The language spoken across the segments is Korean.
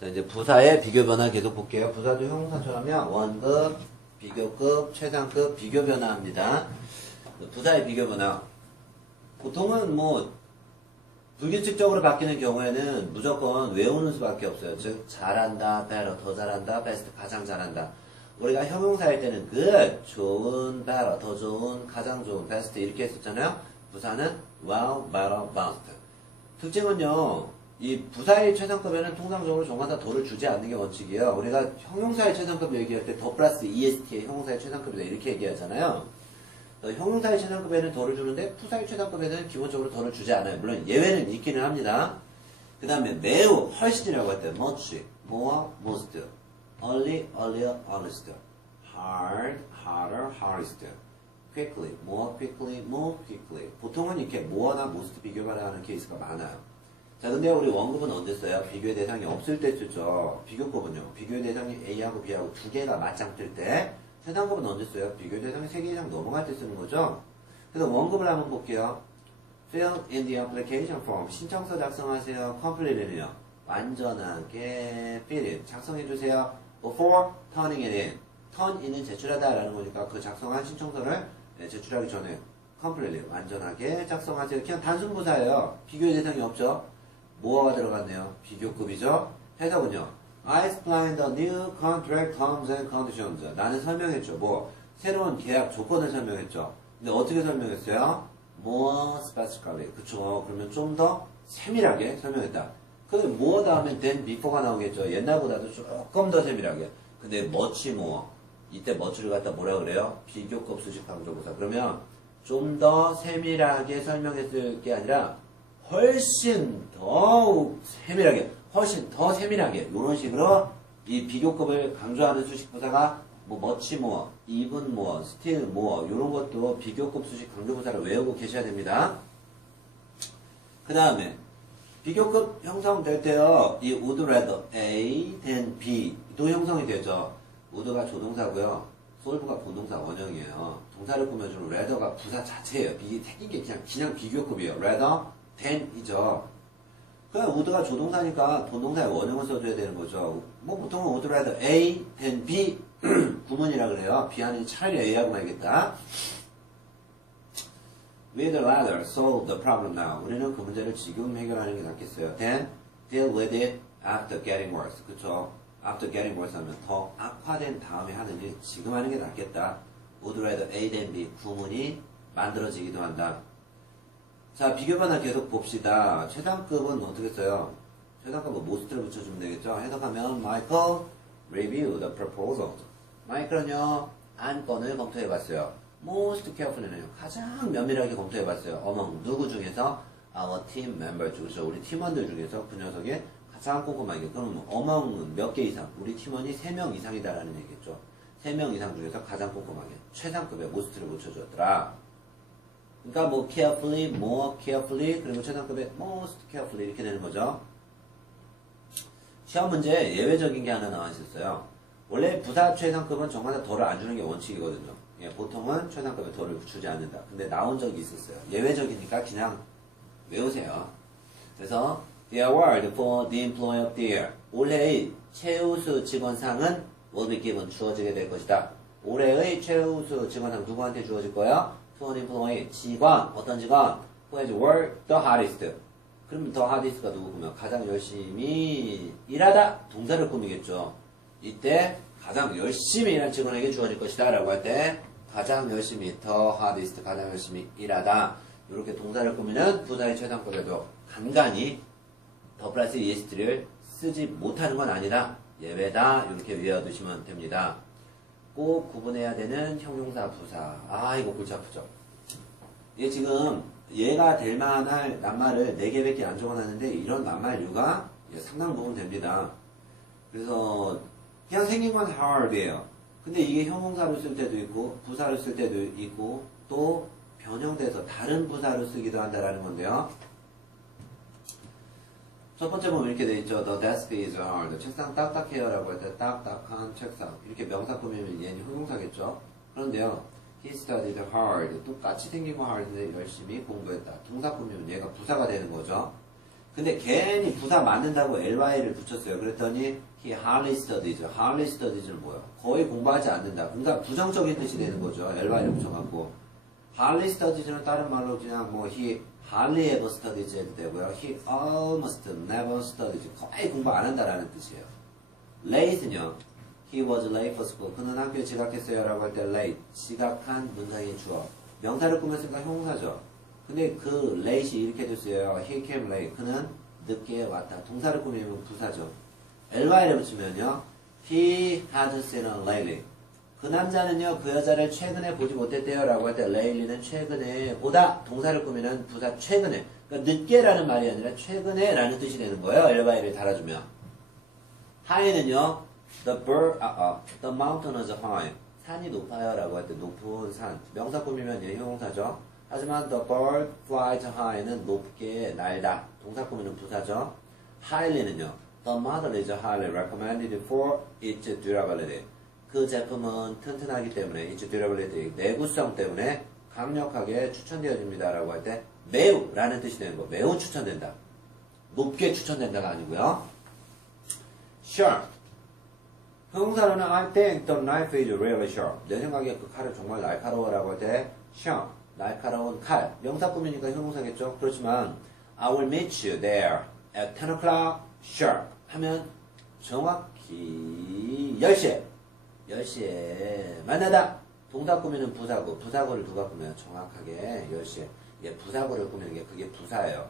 자, 이제 부사의 비교 변화 계속 볼게요. 부사도 형용사처럼요. 원급, 비교급, 최상급, 비교 변화합니다. 부사의 비교 변화. 보통은 뭐 불규칙적으로 바뀌는 경우에는 무조건 외우는 수밖에 없어요. 즉 잘한다, better, 더 잘한다, best, 가장 잘한다. 우리가 형용사일 때는 good, 좋은, better, 더 좋은, 가장 좋은, best 이렇게 했었잖아요. 부사는 well, better, best. 특징은요. 이 부사의 최상급에는 통상적으로 종관사 더를 주지 않는 게 원칙이에요. 우리가 형용사의 최상급 얘기할 때 더 플러스 est의 형용사의 최상급이다 이렇게 얘기하잖아요. 형용사의 최상급에는 덜을 주는데 부사의 최상급에는 기본적으로 덜을 주지 않아요. 물론 예외는 있기는 합니다. 그 다음에 매우, 훨씬이라고 할 때 much, more, most, early, earlier, earliest, hard, harder, hardest, quickly, more quickly, more quickly. 보통은 이렇게 more나 most 비교하는 케이스가 많아요. 자, 근데 우리 원급은 언제 써요? 비교의 대상이 없을 때 쓰죠. 비교급은요. 비교의 대상이 A하고 B하고 두 개가 맞짱 뜰 때 최상급은 언제 써요? 비교 대상이 3개 이상 넘어갈 때 쓰는 거죠. 그래서 원급을 한번 볼게요. Fill in the application form. 신청서 작성하세요. Complete는요. 완전하게 fill in. 작성해주세요. Before turning it in. turn in은 제출하다 라는 거니까 그 작성한 신청서를 제출하기 전에 completely. 완전하게 작성하세요. 그냥 단순 부사예요. 비교의 대상이 없죠. 뭐가 들어갔네요? 비교급이죠. 해석은요. I explained the new contract terms and conditions. 나는 설명했죠. 뭐 새로운 계약 조건을 설명했죠. 근데 어떻게 설명했어요? More specifically. 그쵸. 그러면 좀 더 세밀하게 설명했다. 그 more 다음에 then before가 나오겠죠. 옛날보다도 조금 더 세밀하게. 근데 much more. 이때 much를 갖다 뭐라 그래요? 비교급 수식 강조부사. 그러면 좀 더 세밀하게 설명했을 게 아니라 훨씬 더욱 세밀하게. 훨씬 더 세밀하게 이런 식으로 이 비교급을 강조하는 수식부사가 뭐 much more, even more, still more 이런 것도 비교급 수식 강조부사를 외우고 계셔야 됩니다. 그 다음에 비교급 형성될 때요. 이 would rather A than B도 형성이 되죠. would가 조동사고요. solve가 본동사 원형이에요. 동사를 꾸며주는 rather가 부사 자체예요. 이게 생긴 게 그냥 비교급이에요. rather than이죠. 그냥 would가 조동사니까 본동사의 원형을 써줘야 되는 거죠. 뭐 보통은 would rather A than B 구문이라 그래요. B 아닌 차라리 A하고 말겠다. We'd rather solve the problem now. 우리는 그 문제를 지금 해결하는 게 낫겠어요. Then deal with it after getting worse. 그쵸? After getting worse 하면 더 악화된 다음에 하는 일 지금 하는 게 낫겠다. Would rather A than B 구문이 만들어지기도 한다. 자, 비교 변화 계속 봅시다. 최상급은 어떻게 써요? 최상급은 most를 붙여주면 되겠죠? 해석하면 Michael review the proposal. 마이클은요, 안건을 검토해봤어요. most carefully는요, 가장 면밀하게 검토해봤어요. among 누구 중에서? our team member 중에서 우리 팀원들 중에서 그 녀석이 가장 꼼꼼하게. 그럼 among은 몇 개 이상? 우리 팀원이 3명 이상이다라는 얘기겠죠. 3명 이상 중에서 가장 꼼꼼하게. 최상급의 most를 붙여주었더라. 그러니까 뭐 carefully, more carefully, 그리고 최상급의 most carefully 이렇게 되는 거죠. 시험 문제 예외적인 게 하나 나와 있었어요. 원래 부사 최상급은 정관사 덜을 안 주는 게 원칙이거든요. 예, 보통은 최상급에 덜을 주지 않는다. 근데 나온 적이 있었어요. 예외적이니까 그냥 외우세요. 그래서 the award for the employee of the year. 올해의 최우수 직원상은 will be given 주어지게 될 것이다. 올해의 최우수 직원상 누구한테 주어질 거야? to an employee, 직원, 어떤 직원? who has worked the hardest. 그럼 the hardest가 누구 보면 가장 열심히 일하다 동사를 꾸미겠죠. 이때 가장 열심히 일한 직원에게 주어질 것이다 라고 할 때 가장 열심히 the hardest, 가장 열심히 일하다 이렇게 동사를 꾸미는 부사의 최상급에도 간간히 더 플러스 est를 쓰지 못하는 건 아니다. 예외다. 이렇게 외워두시면 됩니다. 꼭 구분해야 되는 형용사 부사. 아, 이거 골치 아프죠. 이게 지금 얘가 될 만할 낱말을 4개밖에 안 적어놨는데 이런 낱말류가 상당 부분 됩니다. 그래서 그냥 생긴 건 hard이에요. 근데 이게 형용사로 쓸 때도 있고 부사로 쓸 때도 있고 또 변형돼서 다른 부사로 쓰기도 한다라는 건데요. 첫 번째 보면 이렇게 돼 있죠. The desk is hard. 책상 딱딱해요 라고 할 때 딱딱한 책상. 이렇게 명사 꾸미면 얘는 형용사겠죠. 그런데요. He studied hard. 똑같이 생긴 거 hard인데 열심히 공부했다. 동사 꾸미면 얘가 부사가 되는 거죠. 근데 괜히 부사 맞는다고 ly를 붙였어요. 그랬더니 he hardly studies. hardly studies는 뭐야? 거의 공부하지 않는다. 그러니까 부정적인 뜻이 되는 거죠. ly를 붙여갖고. hardly studies는 다른 말로 그냥 뭐 he hardly ever studies 해도 되고요. he almost never studies. 거의 공부 안 한다라는 뜻이에요. late는요. he was late for school. 그는 학교에 지각했어요. 라고 할 때 late. 지각한 문장의 주어. 명사를 꾸몄으니까 형용사죠. 근데 그 late이 이렇게 됐어요. he came late. 그는 늦게 왔다. 동사를 꾸미면 부사죠. ly를 붙이면요. he hadn't seen her lately. 그 남자는요. 그 여자를 최근에 보지 못했대요. 라고 할 때 lately는 최근에 보다. 동사를 꾸미는 부사 최근에. 그러니까 늦게라는 말이 아니라 최근에 라는 뜻이 되는 거예요. ly를 달아주면. high는요. the mountain is high. 산이 높아요. 라고 할 때 높은 산. 명사 꾸미면 형용사죠. 하지만 the bird flies high는 높게 날다. 동사 꾸미는 부사죠. highly는요. the model is highly recommended for its durability. 그 제품은 튼튼하기 때문에 its durability, 내구성 때문에 강력하게 추천되어집니다. 라고 할 때 매우 라는 뜻이 되는 거. 매우 추천된다. 높게 추천된다가 아니고요. sharp. 형용사로는 I think the knife is really sharp. 내 생각에 그 칼은 정말 날카로워라고 할 때 sharp, 날카로운 칼. 명사 꾸미니까 형용사겠죠. 그렇지만 I will meet you there at 10 o'clock sharp 하면 정확히 10시에 만나다. 동사 꾸미는 부사고, 부사고를 누가 꾸며요? 정확하게 10시에. 예, 부사고를 꾸미는 게 그게 부사예요.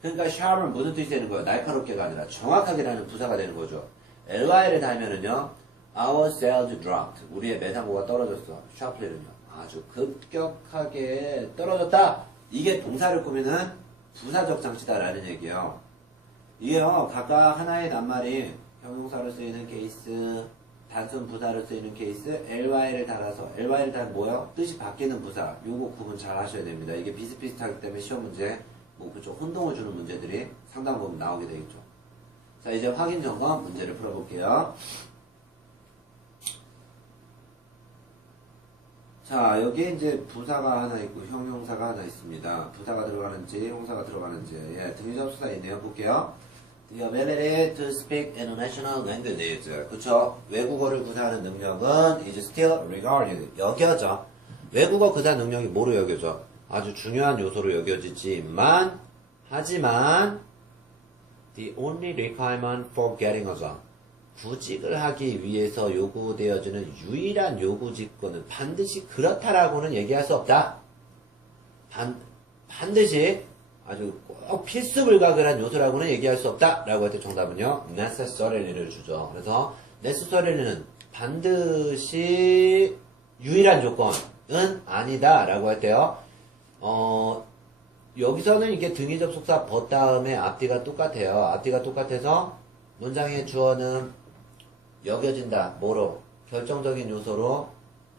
그러니까 sharp은 무슨 뜻이 되는 거예요? 날카롭게가 아니라 정확하게라는 부사가 되는 거죠. ly를 달면은요, our sales dropped. 우리의 매상고가 떨어졌어. sharply는요, 아주 급격하게 떨어졌다. 이게 동사를 꾸미는 부사적 장치다라는 얘기예요. 이게요, 각각 하나의 낱말이 형용사로 쓰이는 케이스, 단순 부사로 쓰이는 케이스, ly를 달아서, ly를 달면 뭐요? 뜻이 바뀌는 부사. 요거 구분 잘 하셔야 됩니다. 이게 비슷비슷하기 때문에 시험 문제, 뭐 그쪽 혼동을 주는 문제들이 상당 부분 나오게 되겠죠. 자, 이제 확인 점검 문제를 풀어볼게요. 자, 여기에 이제 부사가 하나 있고 형용사가 하나 있습니다. 부사가 들어가는지 형용사가 들어가는지 예, 등위 접수사 있네요. 볼게요. The ability to speak international languages. 그쵸? 외국어를 구사하는 능력은 is still regarded. 여겨져. 외국어 구사 능력이 뭐로 여겨져? 아주 중요한 요소로 여겨지지만, 하지만 the only requirement for getting a job. 구직을 하기 위해서 요구되어지는 유일한 요구직권은 반드시 그렇다라고는 얘기할 수 없다. 반드시 아주 꼭 필수불가결한 요소라고는 얘기할 수 없다. 라고 할 때 정답은요. necessary를 주죠. 그래서 necessary는 반드시 유일한 조건은 아니다. 라고 할 때요. 여기서는 이게 등위 접속사 but 다음에 앞뒤가 똑같아요. 앞뒤가 똑같아서 문장의 주어는 여겨진다. 뭐로? 결정적인 요소로.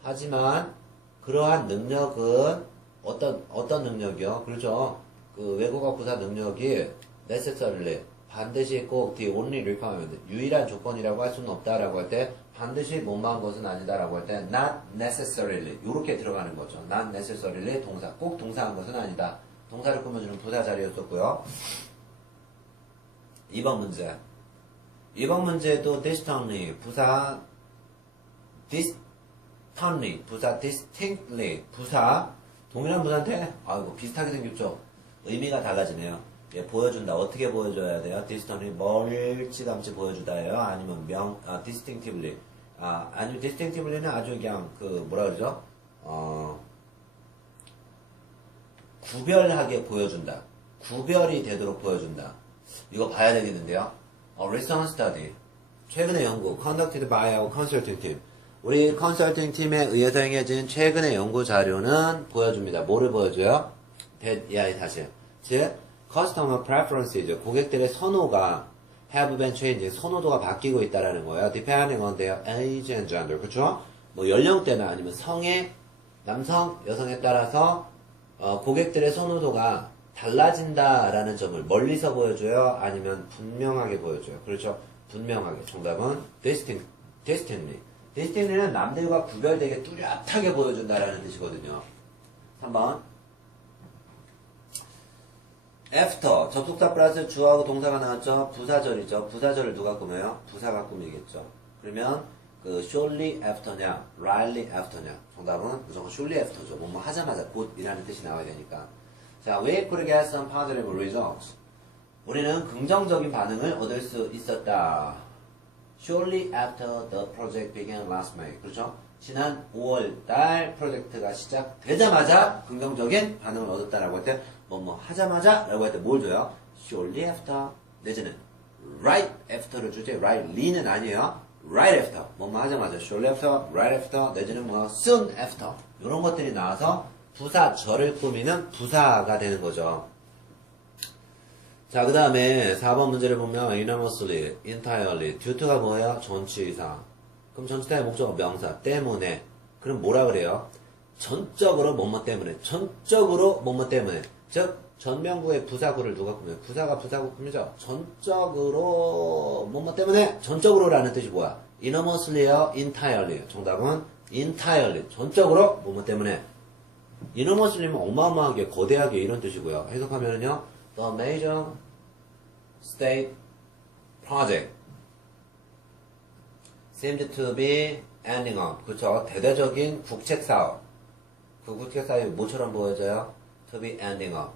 하지만 그러한 능력은 어떤 능력이요? 그렇죠. 그 외국어 구사 능력이 necessarily 반드시 꼭 the only requirement 유일한 조건이라고 할 수는 없다라고 할 때 반드시 못마한 것은 아니다라고 할 때 not necessarily 이렇게 들어가는 거죠. not necessarily 동사 꼭 동사한 것은 아니다. 동사를 꾸며주는 부사 자리였었고요. 2번 문제. 2번 문제도 distantly 부사 distinctly 부사 동일한 부사인데 아이고 비슷하게 생겼죠. 의미가 달라지네요. 예, 보여준다. 어떻게 보여줘야 돼요? distantly 멀찌감치 보여주다예요. 아니면 distinctively 아니면 distinctively는 아주 그냥 그 뭐라 그러죠? 구별하게 보여준다. 구별이 되도록 보여준다. 이거 봐야 되겠는데요. recent study. 최근의 연구. conducted by our consulting team. 우리 컨설팅 팀에 의해서 행해진 최근의 연구 자료는 보여줍니다. 뭐를 보여줘요? 다시. 즉, customer preferences. 고객들의 선호가 have been changing. 선호도가 바뀌고 있다라는 거예요. depending on their age and gender. 그렇죠? 뭐 연령대나 아니면 성에 남성, 여성에 따라서 고객들의 선호도가 달라진다라는 점을 멀리서 보여줘요? 아니면 분명하게 보여줘요? 그렇죠? 분명하게. 정답은 distinctly. distinctly는 남들과 구별되게 뚜렷하게 보여준다라는 뜻이거든요. 3번. after 접속사 플러스 주어하고 동사가 나왔죠. 부사절이죠. 부사절을 누가 꾸며요? 부사가 꾸미겠죠. 그러면 그 shortly after냐, rightly after냐. 정답은 무조건 shortly after죠. 뭐뭐 하자마자 곧이라는 뜻이 나와야 되니까. 자, we could get some positive results. 우리는 긍정적인 반응을 얻을 수 있었다. Shortly after the project began last May. 그렇죠? 지난 5월 달 프로젝트가 시작되자마자 긍정적인 반응을 얻었다라고 할 때 뭐뭐 하자마자 라고 할 때 뭘 줘요? Shortly after 내지는 right after를 주지 rightly는 아니에요. right after 뭐뭐 하자마자 shortly after, right after 내지는 뭐 soon after 이런 것들이 나와서 부사절을 꾸미는 부사가 되는 거죠. 자, 그 다음에 4번 문제를 보면 unanimously, entirely, due to가 뭐예요? 전치의사. 그럼 전치사의 목적은 명사 때문에. 그럼 뭐라 그래요? 전적으로 뭐뭐 때문에. 전적으로 뭐뭐 때문에. 즉 전명구의 부사구를 누가 꾸며요? 부사가 부사구 꾸미죠. 전적으로 뭐뭐 때문에. 전적으로라는 뜻이 뭐야? unanimously요, entirely. 정답은 entirely. 전적으로 뭐뭐 때문에. unanimously면 어마어마하게 거대하게 이런 뜻이고요. 해석하면은요. The major state project seemed to be ending up. 그쵸? 대대적인 국책사업. 그 국책사업이 뭐처럼 보여져요? To be ending up.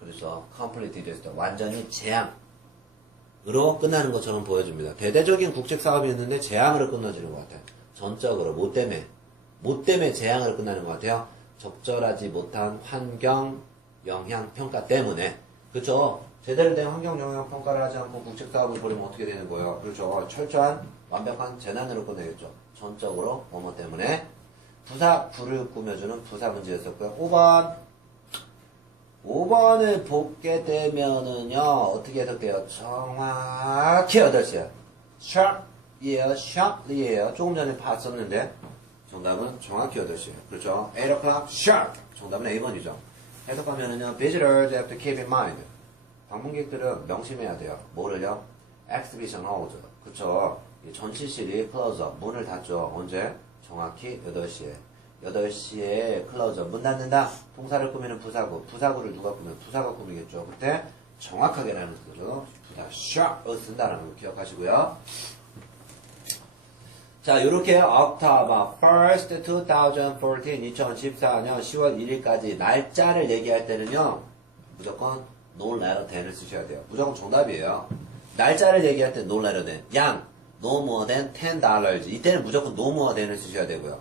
그래서 complete disaster. 완전히 재앙으로 끝나는 것처럼 보여집니다. 대대적인 국책사업이 있는데 재앙으로 끝나지는 것 같아요. 전적으로. 뭐 때문에 재앙으로 끝나는 것 같아요. 적절하지 못한 환경 영향 평가 때문에. 그렇죠. 제대로 된 환경 영향 평가를 하지 않고 국책 사업을 벌이면 어떻게 되는 거예요? 그렇죠. 철저한 완벽한 재난으로 끝내겠죠. 전적으로 뭐뭐 때문에. 부사 구를 꾸며주는 부사 문제였었고요. 5번을 보게 되면은요 어떻게 해석돼요? 정확히 8시야. sharp이에요. sharply예요. 조금 전에 봤었는데 정답은 정확히 8시에요. 그렇죠. 8 o'clock sharp. 정답은 A번이죠. 해석하면은요, visitors have to keep in mind. 방문객들은 명심해야 돼요. 뭐를요? exhibition halls. 그쵸? 전시실이 close up. 문을 닫죠. 언제? 정확히 8시에. 8시에 close up. 문 닫는다. 동사를 꾸미는 부사구. 부사구를 누가 꾸미면? 부사가 꾸미겠죠. 그때 정확하게라는 거죠. 부사 sharp을 쓴다라는 거 기억하시고요. 자, 요렇게 October 1st, 2014, 2014년 10월 1일까지 날짜를 얘기할 때는요, 무조건 no letter than을 쓰셔야 돼요. 무조건 정답이에요. 날짜를 얘기할 때 no letter than. 양, no more than $10. 이때는 무조건 no more than을 쓰셔야 되고요.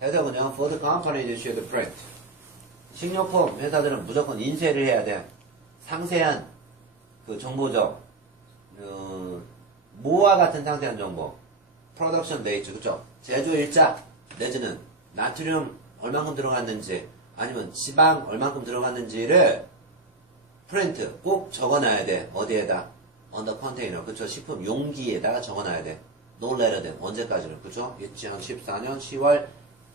해석은요, for the company that should print. 식료품 회사들은 무조건 인쇄를 해야 돼. 상세한 그 정보죠. 뭐와 같은 상세한 정보. 프로덕션 데이트, 그쵸? 제조 일자, 내지는 나트륨 얼만큼 들어갔는지, 아니면 지방 얼만큼 들어갔는지를 프린트 꼭 적어놔야 돼. 어디에다? on the container, 그쵸? 식품 용기에다가 적어놔야 돼. no later than. 언제까지는, 그쵸? 2014년 10월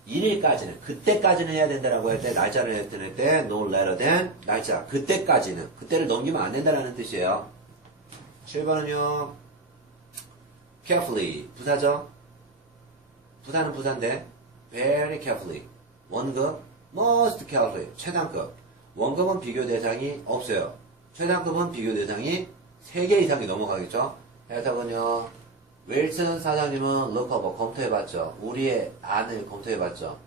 1일까지는, 그때까지는 해야 된다라고 할 때, 날짜를 할 때, no later than, 날짜, 그때까지는, 그때를 넘기면 안 된다라는 뜻이에요. 7번은요, carefully, 부사죠? 부사는 부사인데, very carefully. 원급, most carefully. 최단급. 원급은 비교 대상이 없어요. 최단급은 비교 대상이 3개 이상이 넘어가겠죠? 해석은요, 윌슨 사장님은 lookable, 검토해봤죠. 우리의 안을 검토해봤죠.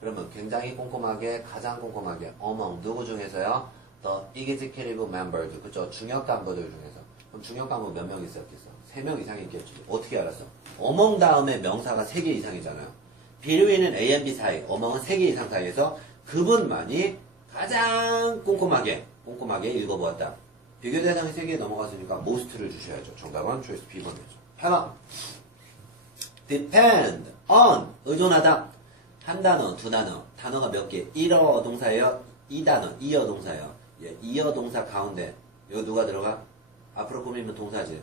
그러면 굉장히 꼼꼼하게, 가장 꼼꼼하게, among, 누구 중에서요? The executive members, 그쵸? 중역 간부들 중에서. 그럼 중역 간부 몇 명 있었겠어? 3명 이상 있겠죠. 어떻게 알았어? 어멍 다음에 명사가 3개 이상이잖아요. 비류인은 A and B 사이, 어멍은 3개 이상 사이에서 그분만이 가장 꼼꼼하게 읽어보았다. 비교 대상이 3개에 넘어갔으니까 most를 주셔야죠. 정답은 choice B번이죠. 8번. depend on, 의존하다. 한 단어, 두 단어, 단어가 몇 개? 1어 동사예요? 2단어, 2어 동사예요. 예, 2어 동사 가운데 여기 누가 들어가? 앞으로 꾸미면 동사지.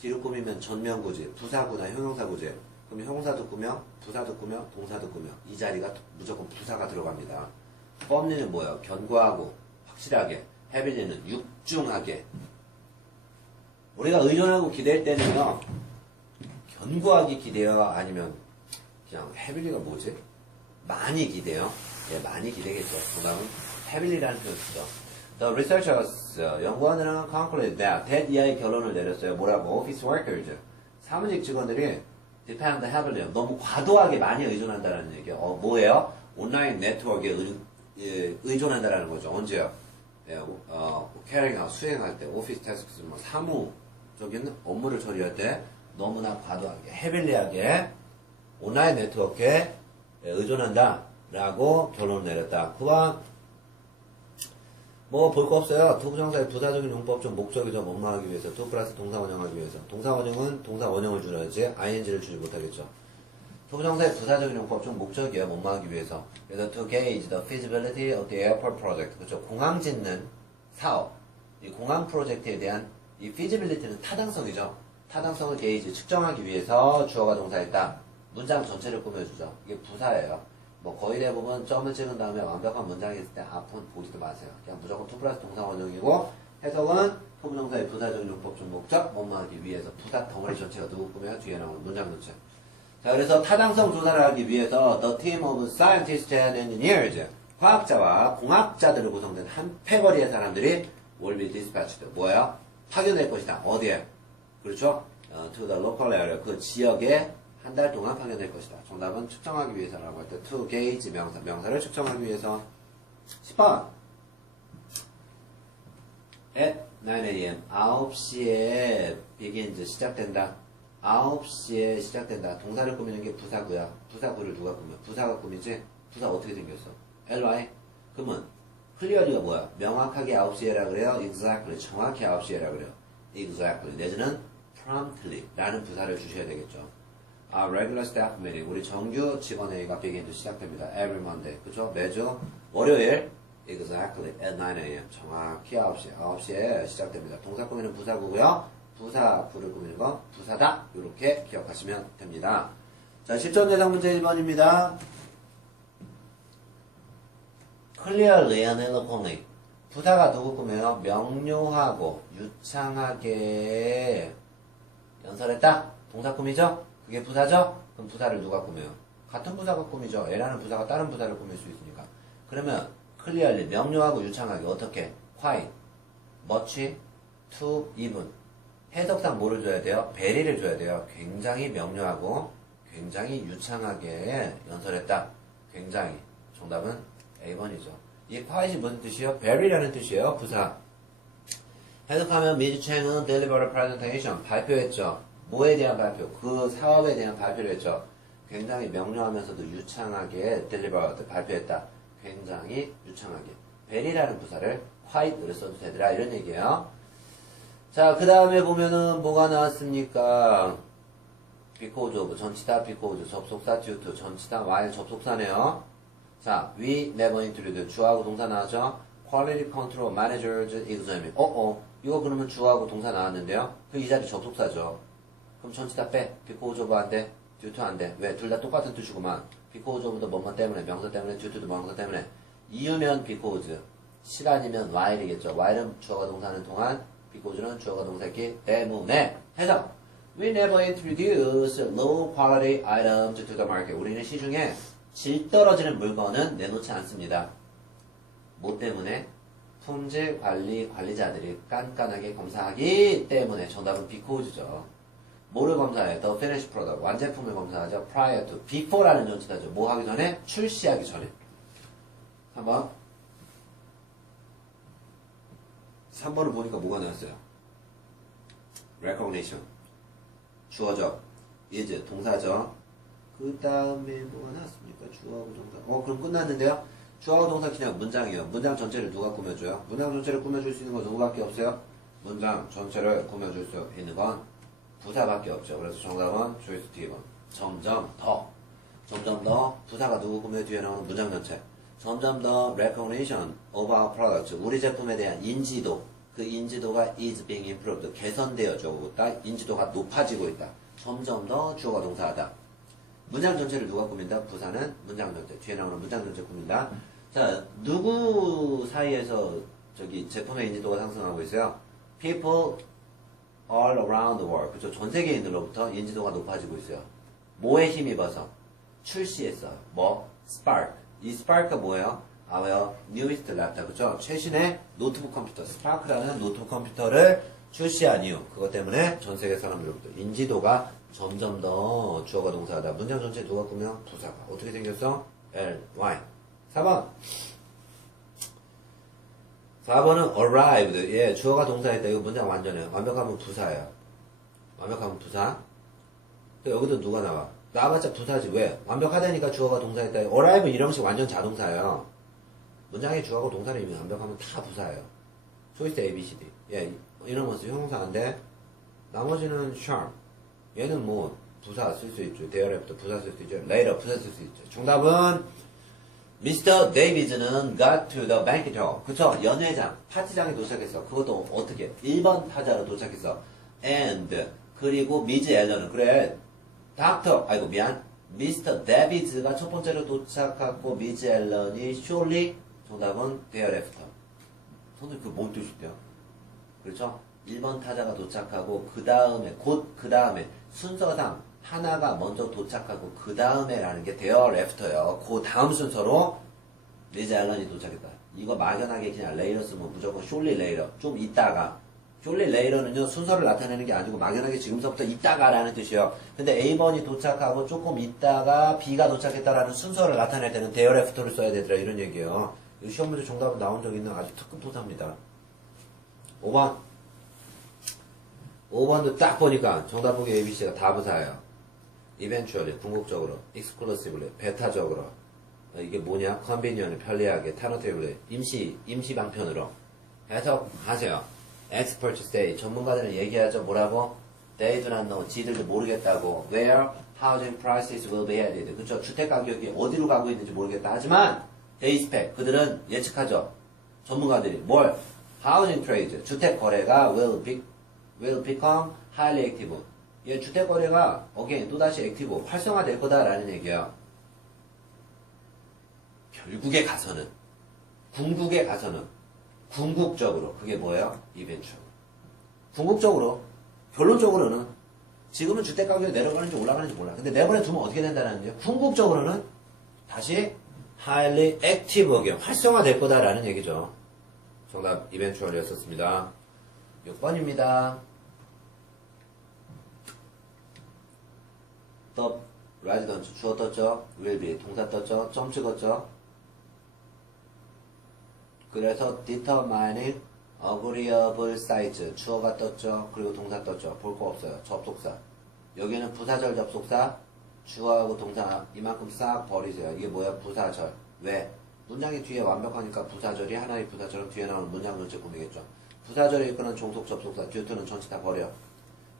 뒤로 꾸미면 전명구지, 부사구나 형용사구지. 그럼 형용사도 꾸며, 부사도 꾸며, 동사도 꾸며. 이 자리가 무조건 부사가 들어갑니다. 뻔리는 뭐예요? 견고하고 확실하게. heavy는 육중하게. 우리가 의존하고 기댈 때는요, 견고하게 기대요? 아니면 그냥 heavy가 뭐지? 많이 기대요? 예, 많이 기대겠죠. 정답은 heavy라는 표현을 쓰죠. The researchers, 연구원들은 concluded that 이하의 결론을 내렸어요. 뭐라고? Office workers, 사무직 직원들이 depend heavily, 너무 과도하게 많이 의존한다는 얘기예요. 뭐예요? 온라인 네트워크에 의존한다는 거죠. 언제요? carrying out, 수행할 때, 오피스 태스크, 뭐 사무적인 업무를 처리할 때 너무나 과도하게, 헤빌리하게 온라인 네트워크에 의존한다 라고 결론을 내렸다. 그와 뭐 볼 거 없어요. 투부정사의 부사적인 용법적 목적이죠. 뭐뭐하기 위해서. 투 플러스 동사 원형하기 위해서. 동사 원형은 동사 원형을 줄여야지 ing를 주지 못하겠죠. 투부정사의 부사적인 용법적 목적이에요. 뭐뭐하기 위해서. 그래서 to gauge the feasibility of the airport project. 그렇죠. 공항 짓는 사업. 이 공항 프로젝트에 대한 이 feasibility는 타당성이죠. 타당성을 gauge, 측정하기 위해서 주어가 동사했다. 문장 전체를 꾸며주죠. 이게 부사예요. 뭐 거의 대부분 점을 찍은 다음에 완벽한 문장이 있을 때 앞은 보지도 마세요. 그냥 무조건 투 플러스 동사 원형이고 해석은 투부정사의 부사적 용법적 목적 뭐뭐하기 위해서 부사 덩어리 전체가 누구 꾸며요? 뒤에 나오는 문장 전체. 자, 그래서 타당성 조사를 하기 위해서 the team of scientists and engineers, 과학자와 공학자들을 구성된 한 패거리의 사람들이 will be dispatched. 뭐예요? 파견될 것이다. 어디에? 그렇죠? to the local area, 그 지역에 한 달 동안 파견될 것이다. 정답은 측정하기 위해서라고 할 때 to gauge 명사를 측정하기 위해서. 10번 at 9am 9시에 begins 시작된다. 9시에 시작된다. 동사를 꾸미는 게 부사구야. 부사구를 누가 꾸며? 부사가 꾸미지? 부사 어떻게 생겼어? ly? 그러면 clearly가 뭐야? 명확하게 9시에라 그래요? exactly 정확히 9시에라 그래요? exactly 내지는 promptly 라는 부사를 주셔야 되겠죠. regular staff meeting, 우리 정규 직원회의가 begins 시작됩니다. Every Monday, 그죠? 매주 월요일, exactly at 9am, 정확히 9시에 시작됩니다. 동사 꾸미는 부사구고요. 부사구를 꾸미는 거 부사다. 이렇게 기억하시면 됩니다. 자, 실전 예상 문제 1번입니다. Clearly and eloquently. 부사가 누구 꾸며요? 명료하고 유창하게 연설했다. 동사 꾸미죠? 그게 부사죠? 그럼 부사를 누가 꾸며요? 같은 부사가 꾸미죠. A라는 부사가 다른 부사를 꾸밀 수 있으니까. 그러면 clearly, 명료하고 유창하게 어떻게? quite, much, to, even. 해석상 뭐를 줘야 돼요? very를 줘야 돼요. 굉장히 명료하고 굉장히 유창하게 연설했다. 굉장히. 정답은 A번이죠. 이 quite이 무슨 뜻이에요? very라는 뜻이에요. 부사. 해석하면 미즈 챙은 deliver a presentation. 발표했죠. 뭐에 대한 발표? 그 사업에 대한 발표를 했죠. 굉장히 명료하면서도 유창하게 delivered, 발표했다. 굉장히 유창하게. very라는 부사를 quite를 써도 되더라. 이런 얘기예요. 자, 그 다음에 보면은 뭐가 나왔습니까? because of, 전치사 because, 접속사 due to, 전치사 while 접속사네요. 자, we never interviewed, 주어하고 동사 나왔죠? quality control managers examine. 이거 그러면 주어하고 동사 나왔는데요? 그 이 자리 접속사죠. 그럼 전치사 빼. because of 안 돼. due to 안 돼. 왜? 둘 다 똑같은 뜻이구만. because of도 뭐뭐 때문에, 명사 때문에, due to도 명사 때문에. 이유면 because, 시간이면 while이겠죠. while은 주어가 동사는 동안, because는 주어가 동사있기 때문에. 해석! We never introduce low quality items to the market. 우리는 시중에 질 떨어지는 물건은 내놓지 않습니다. 뭐 때문에? 품질 관리 관리자들이 깐깐하게 검사하기 때문에. 정답은 because죠. 뭐를 검사해? The finished product. 완제품을 검사하죠. prior to. before라는 전치사죠. 뭐 하기 전에? 출시하기 전에. 3번. 3번을 보니까 뭐가 나왔어요? recognition. 주어죠. is. 동사죠. 그 다음에 뭐가 나왔습니까? 주어하고 동사. 그럼 끝났는데요? 주어하고 동사 그냥 문장이에요. 문장 전체를 누가 꾸며줘요? 문장 전체를 꾸며줄 수 있는 건 누구밖에 없어요? 문장 전체를 꾸며줄 수 있는 건 부사밖에 없죠. 그래서 정답은 choice D번. 점점 더 부사가 누구 꾸며 뒤에 나오는 문장 전체. 점점 더 recognition of our products. 우리 제품에 대한 인지도. 그 인지도가 is being improved. 개선되어지고 있다. 인지도가 높아지고 있다. 점점 더 주어가 동사하다. 문장 전체를 누가 꾸민다? 부사는 문장 전체. 뒤에 나오는 문장 전체 꾸민다. 자, 누구 사이에서 저기 제품의 인지도가 상승하고 있어요? People all around the world. 그죠? 전 세계인들로부터 인지도가 높아지고 있어요. 뭐에 힘입어서? 출시했어요. 뭐? Spark. 이 Spark가 뭐예요? our newest laptop. 그쵸? 최신의 노트북 컴퓨터, 스파크라는 노트북 컴퓨터를 출시한 이유. 그것 때문에 전 세계 사람들로부터 인지도가 점점 더 주어가 동사하다. 문장 전체 누가 꾸며? 부사가. 어떻게 생겼어? L, Y. 4번. 4번은 arrived. 예, 주어가 동사했다. 이거 문장 완전해요. 완벽하면 부사예요. 완벽하면 부사. 여기도 누가 나와? 나와봤자 부사지. 왜? 완벽하다니까 주어가 동사했다. arrive 이런 식 완전 자동사예요. 문장에 주어하고 동사를 이미 완벽하면 다 부사예요. 초이스 A, B, C, D. 예, 이런 것은 형용사인데 나머지는 sharp. 얘는 뭐 부사 쓸 수 있죠. thereafter 부사 쓸 수 있죠. later 부사 쓸 수 있죠. 정답은 Mr. Davids는 got to the banquet hall. 그쵸? 연회장, 파티장에 도착했어. 그것도 어떻게? 1번 타자로 도착했어. And 그리고 미즈 앨런은 그래. Mr. Davids가 첫 번째로 도착하고 미즈 앨런이 surely 정답은 thereafter. 선생님 그뭔 뜻이대요? 그렇죠? 1번 타자가 도착하고 곧 그 다음에 순서상 하나가 먼저 도착하고 그 다음에라는 게 thereafter요. 그 다음 순서로 미즈 앨런이 도착했다. 이거 막연하게 그냥 later 쓰면 무조건 surely later. 좀 있다가. surely later는요 순서를 나타내는 게 아니고 막연하게 지금서부터 있다가라는 뜻이에요. 근데 A번이 도착하고 조금 있다가 B가 도착했다라는 순서를 나타낼 때는 thereafter를 써야 되더라 이런 얘기예요. 시험 문제 정답은 나온 적 있는 아주 특급 도사입니다. 5번. 5번도 딱 보니까 정답 보기 ABC가 다 부사예요. eventually, 궁극적으로, exclusively, 배타적으로. 이게 뭐냐? conveniently, 편리하게, tentatively, 임시 방편으로. 해석하세요. experts say, 전문가들은 얘기하죠. 뭐라고? They do not know, 지들도 모르겠다고. Where housing prices will be headed. 그쵸? 주택 가격이 어디로 가고 있는지 모르겠다. 하지만, they expect, 그들은 예측하죠. 전문가들이. 뭘? housing trade, 주택 거래가 will become highly active. 예, 주택 거래가 again 또다시 액티브, 활성화될 거다라는 얘기야. 결국에 가서는, 궁극에 가서는, 궁극적으로 그게 뭐예요? eventual. 궁극적으로, 결론적으로는 지금은 주택 가격이 내려가는지 올라가는지 몰라. 근데 내버려 두면 어떻게 된다는 얘기야? 궁극적으로는 다시 highly active, 활성화될 거다라는 얘기죠. 정답 eventual이었습니다. 6번입니다. The residence 주어 떴죠. will be 동사 떴죠. 점 찍었죠. 그래서 determining agreeable size 주어가 떴죠. 그리고 동사 떴죠. 볼 거 없어요. 접속사. 여기는 부사절 접속사 주어하고 동사 이만큼 싹 버리세요. 이게 뭐야? 부사절. 왜? 문장이 뒤에 완벽하니까 부사절이 하나의 부사절은 뒤에 나오는 문장 전체 꾸미겠죠. 부사절에 이끄는 종속 접속사 듀트는 전체 다 버려.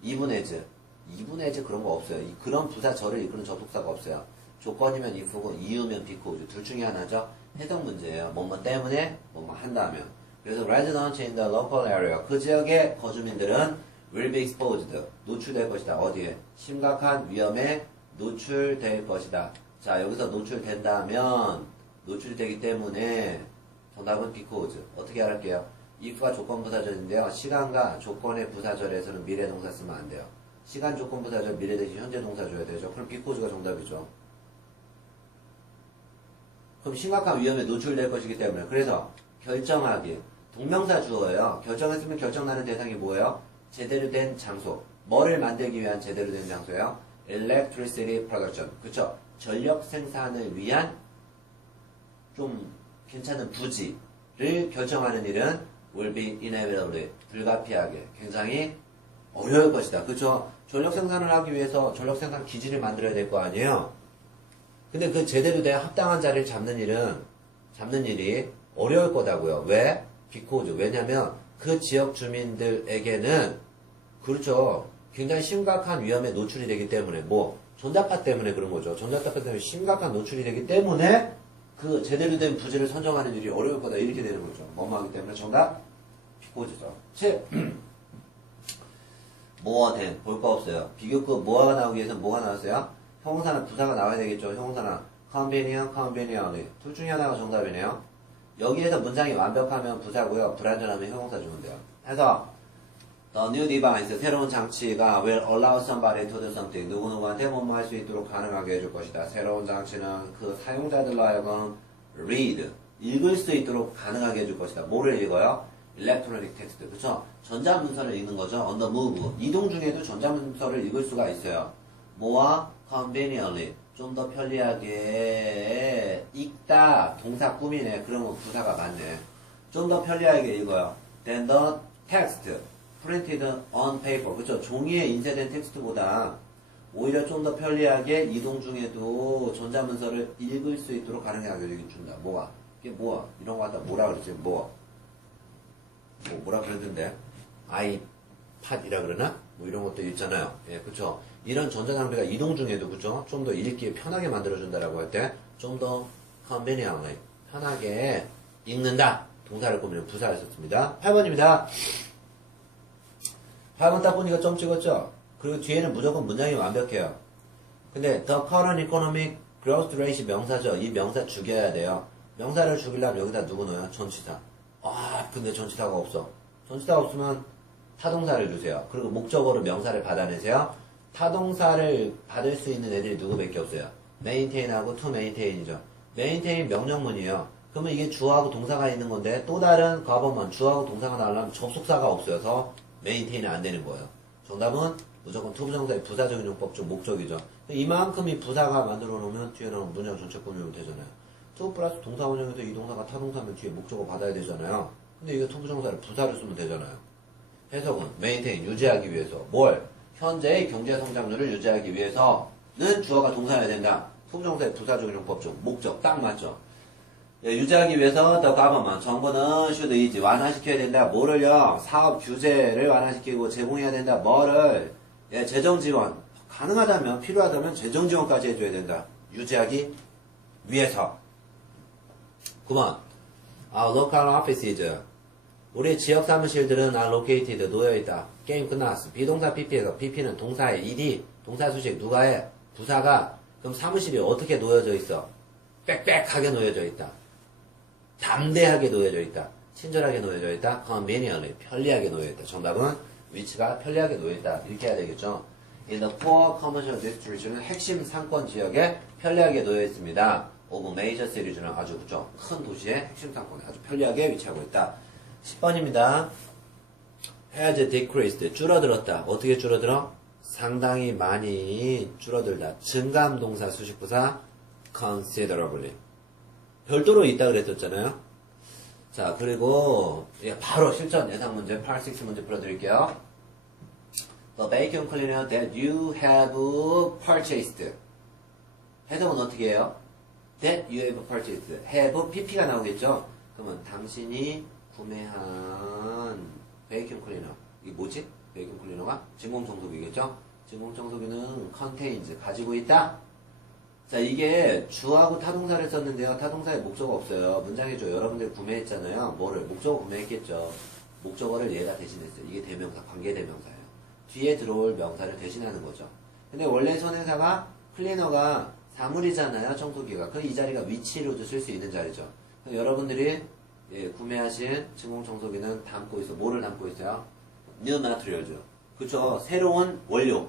이분에즈 그런 거 없어요. 그런 부사절을 이끄는 접속사가 없어요. 조건이면 if고 이유면 because 둘 중에 하나죠. 해석 문제예요. 뭐뭐 때문에 뭐뭐 한다면. 그래서 residents in the local area 그 지역의 거주민들은 will be exposed 노출될 것이다. 어디에? 심각한 위험에 노출될 것이다. 자 여기서 노출된다면 노출이 되기 때문에 정답은 because. 어떻게 할게요? if가 조건 부사절인데요. 시간과 조건의 부사절에서는 미래 동사 쓰면 안 돼요. 시간 조건 부사절 미래 대신 현재 동사 줘야 되죠. 그럼 because가 정답이죠. 그럼 심각한 위험에 노출될 것이기 때문에 그래서 결정하기 동명사 주어예요. 결정했으면 결정나는 대상이 뭐예요? 제대로 된 장소. 뭐를 만들기 위한 제대로 된 장소예요? electricity production. 그쵸? 전력 생산을 위한 좀 괜찮은 부지를 결정하는 일은 will be inevitably 불가피하게 굉장히 어려울 것이다. 그쵸? 전력 생산을 하기 위해서 전력 생산 기지를 만들어야 될 거 아니에요? 근데 그 제대로 된 합당한 자리를 잡는 일이 어려울 거다고요. 왜? because. 왜냐면 그 지역 주민들에게는 그렇죠. 굉장히 심각한 위험에 노출이 되기 때문에 전자파 때문에 그런 거죠. 전자파 때문에 심각한 노출이 되기 때문에 그 제대로 된 부지를 선정하는 일이 어려울 거다. 이렇게 되는 거죠. 뭐뭐하기 때문에 정답 because죠. 7. 뭐가 된? 볼 거 없어요. 비교급 뭐가 나오기 위해서 뭐가 나왔어요? 형용사나 부사가 나와야 되겠죠. 형용사나 convenient. 둘 중에 하나가 정답이네요. 여기에서 문장이 완벽하면 부사고요. 불완전하면 형용사 주면 돼요. 해서 The new device, 새로운 장치가 will allow somebody to do something. 누구누구한테 뭐뭐 할 수 있도록 가능하게 해줄 것이다. 새로운 장치는 그 사용자들로 하여금 read, 읽을 수 있도록 가능하게 해줄 것이다. 뭐를 읽어요? electronic text. 그쵸? 전자문서를 읽는 거죠. on the move. 이동 중에도 전자문서를 읽을 수가 있어요. 뭐와? conveniently. 좀 더 편리하게 읽다. 동사 꾸미네. 그러면 부사가 맞네. 좀 더 편리하게 읽어요. than the text printed on paper. 그쵸? 종이에 인쇄된 텍스트보다 오히려 좀 더 편리하게 이동 중에도 전자문서를 읽을 수 있도록 가능하게 준다. 뭐가? 이게 뭐야? 이런 거 갖다 뭐라 그러지? 뭐라 그러던데? 아이팟이라 그러나? 뭐 이런 것도 있잖아요. 예, 그쵸? 이런 전자장비가 이동 중에도, 그쵸? 좀 더 읽기 편하게 만들어준다라고 할 때, 좀 더 conveniently, 편하게 읽는다. 동사를 꾸미는 부사를 썼습니다. 8번입니다. 8번 딱 보니까 점 찍었죠? 그리고 뒤에는 무조건 문장이 완벽해요. 근데 the current economic growth rate 명사죠. 이 명사 죽여야 돼요. 명사를 죽이려면 여기다 누구 넣어요? 전치사. 아, 근데 전치사가 없어. 전치사가 없으면 타동사를 주세요. 그리고 목적어로 명사를 받아내세요. 타동사를 받을 수 있는 애들이 누구밖에 없어요. maintain하고 to maintain이죠. maintain 명령문이에요. 그러면 이게 주어하고 동사가 있는 건데 또 다른 과거만 주어하고 동사가 나오려면 접속사가 없어서 maintain은 안 되는 거예요. 정답은 무조건 투부정사의 부사적인 용법 중 목적이죠. 이만큼이 부사가 만들어 놓으면 뒤에 나오는 문장 전체 꾸미면 되잖아요. 투 플러스 동사 원형에서 이 동사가 타동사면 뒤에 목적어 받아야 되잖아요. 근데 이거 투부정사를 부사를 쓰면 되잖아요. 해석은 maintain 유지하기 위해서 뭘? 현재의 경제 성장률을 유지하기 위해서는 주어가 동사여야 된다. 투부정사의 부사적인 용법 중 목적 딱 맞죠. 예, 유지하기 위해서 더 government 정부는 should is 완화시켜야 된다. 뭐를요? 사업 규제를 완화시키고 제공해야 된다. 뭐를? 예, 재정 지원 가능하다면 필요하다면 재정 지원까지 해줘야 된다. 유지하기 위해서. 9번 Our local offices 우리 지역 사무실들은 are located 놓여있다. 게임 끝났어. 비동사 PP에서 PP는 동사의 ed 동사 수식 누가 해? 부사가. 그럼 사무실이 어떻게 놓여져 있어? 빽빽하게 놓여져 있다. 담대하게 놓여져 있다. 친절하게 놓여져 있다. conveniently 편리하게 놓여있다. 정답은 위치가 편리하게 놓여있다. 이렇게 해야 되겠죠. In the poor commercial district는 핵심 상권 지역에 편리하게 놓여있습니다. of major cities는 아주 그죠. 큰 도시의 핵심 상권에 아주 편리하게 위치하고 있다. 10번입니다. has decreased 줄어들었다. 어떻게 줄어들어? 상당히 많이 줄어들다. 증감 동사 수식부사 considerably 별도로 있다 그랬었잖아요. 자, 그리고 바로 실전 예상 문제 8, 6 문제 풀어드릴게요. The vacuum cleaner that you have purchased. 해석은 어떻게 해요? That you have purchased. have pp가 나오겠죠? 그러면 당신이 구매한 vacuum cleaner. 이게 뭐지? vacuum cleaner가 진공청소기겠죠? 진공청소기는 contains. 가지고 있다. 자, 이게 주하고 타동사를 썼는데요. 타동사에 목적어 없어요. 문장이죠. 여러분들이 구매했잖아요. 뭐를? 목적어 구매했겠죠. 목적어를 얘가 대신했어요. 이게 대명사, 관계대명사예요. 뒤에 들어올 명사를 대신하는 거죠. 근데 원래 선행사가 클리너가 사물이잖아요. 청소기가. 그럼 이 자리가 위치로도 쓸 수 있는 자리죠. 여러분들이 구매하신 진공청소기는 담고 있어. 뭐를 담고 있어요? New materials. 그쵸? 새로운 원료.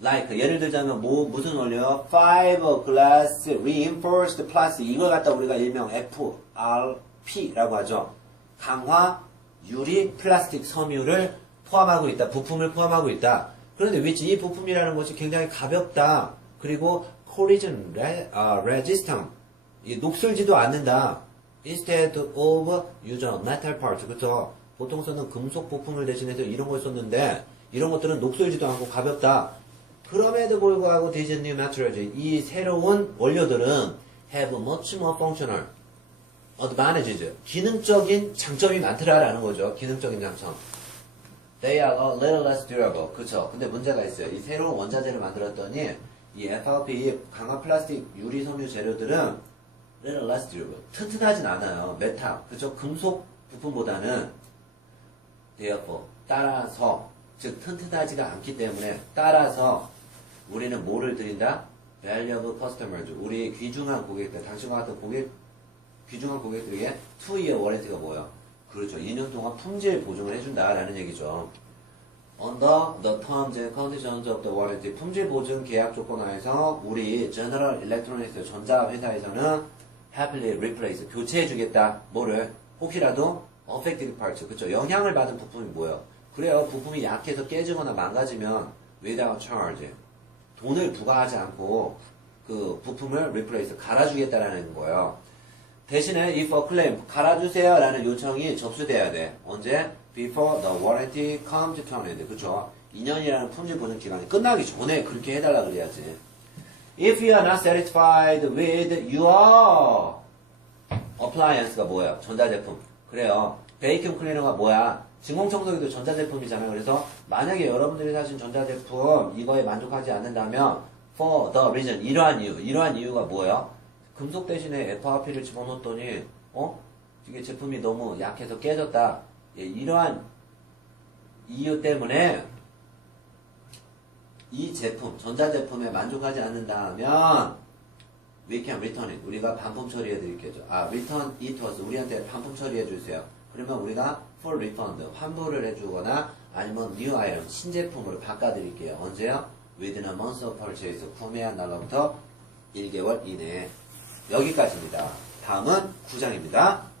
like 예를 들자면 무슨 원료? fiberglass reinforced plastic 이걸 갖다 우리가 일명 FRP라고 하죠. 강화 유리 플라스틱 섬유를 포함하고 있다. 부품을 포함하고 있다. 그런데 이 부품이라는 것이 굉장히 가볍다. 그리고 corrosion resistant 녹슬지도 않는다. instead of use metal parts 그쵸? 보통 쓰는 금속 부품을 대신해서 이런 걸 썼는데 이런 것들은 녹슬지도 않고 가볍다. 그럼에도 불구하고 these new materials 이 새로운 원료들은 have much more functional advantages 기능적인 장점이 많더라라는 거죠. 기능적인 장점. They are a little less durable. 그쵸? 근데 문제가 있어요. 이 새로운 원자재를 만들었더니 이 FRP 강화 플라스틱 유리 섬유 재료들은 little less durable 튼튼하진 않아요. 메탈 그쵸? 금속 부품보다는 therefore 따라서 즉 튼튼하지가 않기 때문에 따라서 우리는 뭐를 드린다? valuable customers 우리 귀중한 고객들 당신과 같은 귀중한 고객들에게 2-year warranty가 뭐예요? 그렇죠. 2년 동안 품질 보증을 해준다라는 얘기죠. Under the terms and conditions of the warranty 품질 보증 계약 조건 하에서 우리 General Electronics 전자 회사에서는 happily replace 교체해주겠다. 뭐를? 혹시라도 affected parts 그쵸? 영향을 받은 부품이 뭐예요? 그래요. 부품이 약해서 깨지거나 망가지면 without charge 돈을 부과하지 않고 그 부품을 replace 갈아주겠다라는 거예요. 대신에 if a claim 갈아주세요 라는 요청이 접수돼야 돼. 언제? before the warranty comes to an end. 그쵸? 2년이라는 품질 보증 기간이 끝나기 전에 그렇게 해달라 그래야지. If you are not satisfied with your appliance가 뭐예요? 전자제품. 그래요. 베이큐um 클리너가 뭐야? 진공청소기도 전자제품이잖아요. 그래서 만약에 여러분들이 사신 전자제품 이거에 만족하지 않는다면 for the reason 이러한 이유가 뭐예요? 금속 대신에 FRP를 집어넣었더니 이게 제품이 너무 약해서 깨졌다. 예, 이러한 이유 때문에 이 제품, 전자제품에 만족하지 않는다면 we can return it. 우리가 반품 처리해 드릴게요. return it to us. 우리한테 반품 처리해 주세요. 그러면 우리가 full refund, 환불을 해주거나 아니면 new item, 신제품으로 바꿔드릴게요. 언제요? within a month of purchase. 구매한 날로부터 1개월 이내에. 여기까지입니다. 다음은 9장입니다.